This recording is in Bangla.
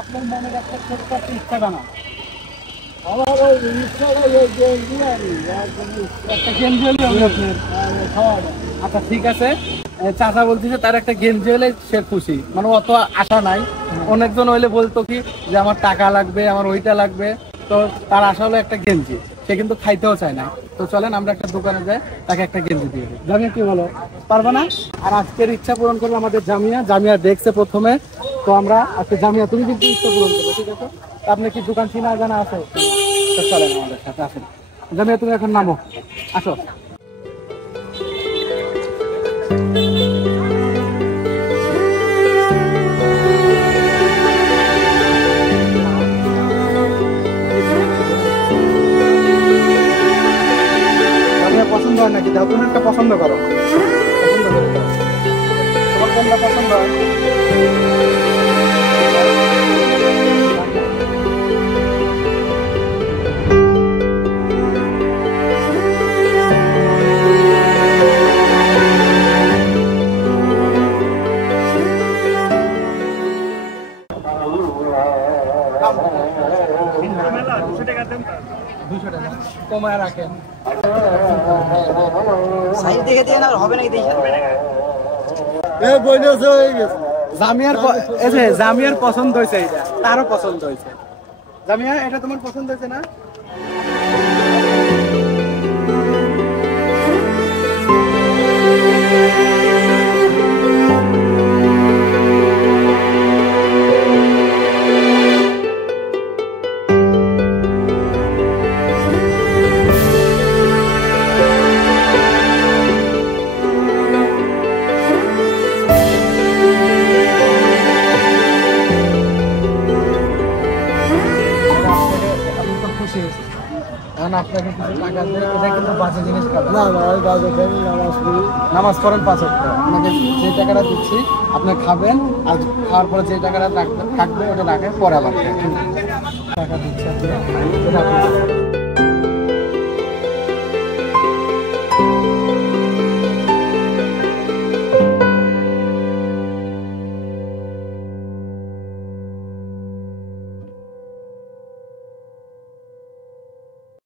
আপনার মনের একটা ছোট্ট একটা ইচ্ছা জানা আমার ওই ইচ্ছাটা একটা গেঞ্জি হলে আপনার আচ্ছা ঠিক আছে চাচা বলতেছে তার একটা গেঞ্জি হলে সে খুশি মানে অত আশা নাই অনেকজন হইলে বলতো কি যে আমার টাকা লাগবে আমার ওইটা লাগবে তো তার আশা হলো একটা গেঞ্জি সে কিন্তু খাইতেও চায় না তো চলেন আমরা একটা দোকানে যাই তাকে একটা গেঞ্জি দিয়ে দিই জামিয়া কি বলো পারবা না আর আজকের ইচ্ছা পূরণ করবে আমাদের জামিয়া দেখছে প্রথমে তো আমরা আজকে জামিয়া তুমি কিন্তু ইচ্ছা পূরণ করবে ঠিক আছে আপনার কি দোকান চিনা জানা আছে তো চলেন আমাদের সাথে আসেন জামিয়া তুমি এখন নামো আসো পছন্দ হয় নাকি দাও তুমি একটা পছন্দ করো তোমার কোনটা পছন্দ হয় কমায় রাখেন সাইড দেখে দিয়ে না হবে নাকি দেখে জামিয়ার পছন্দ হয়েছে এটা তারও পছন্দ হয়েছে জামিয়া এটা তোমার পছন্দ হয়েছে না আপনাকে কিছু টাকা দেয় এটা কিন্তু বাজে জিনিস না ওই বাজে নামাজ পড়েন 5 ওয়াক্ত আপনাকে যে টাকাটা দিচ্ছি আপনি খাবেন আর খাওয়ার পরে যে টাকাটা থাকবে ওটা রাখেন পরে আবার টাকা দিচ্ছি আপনি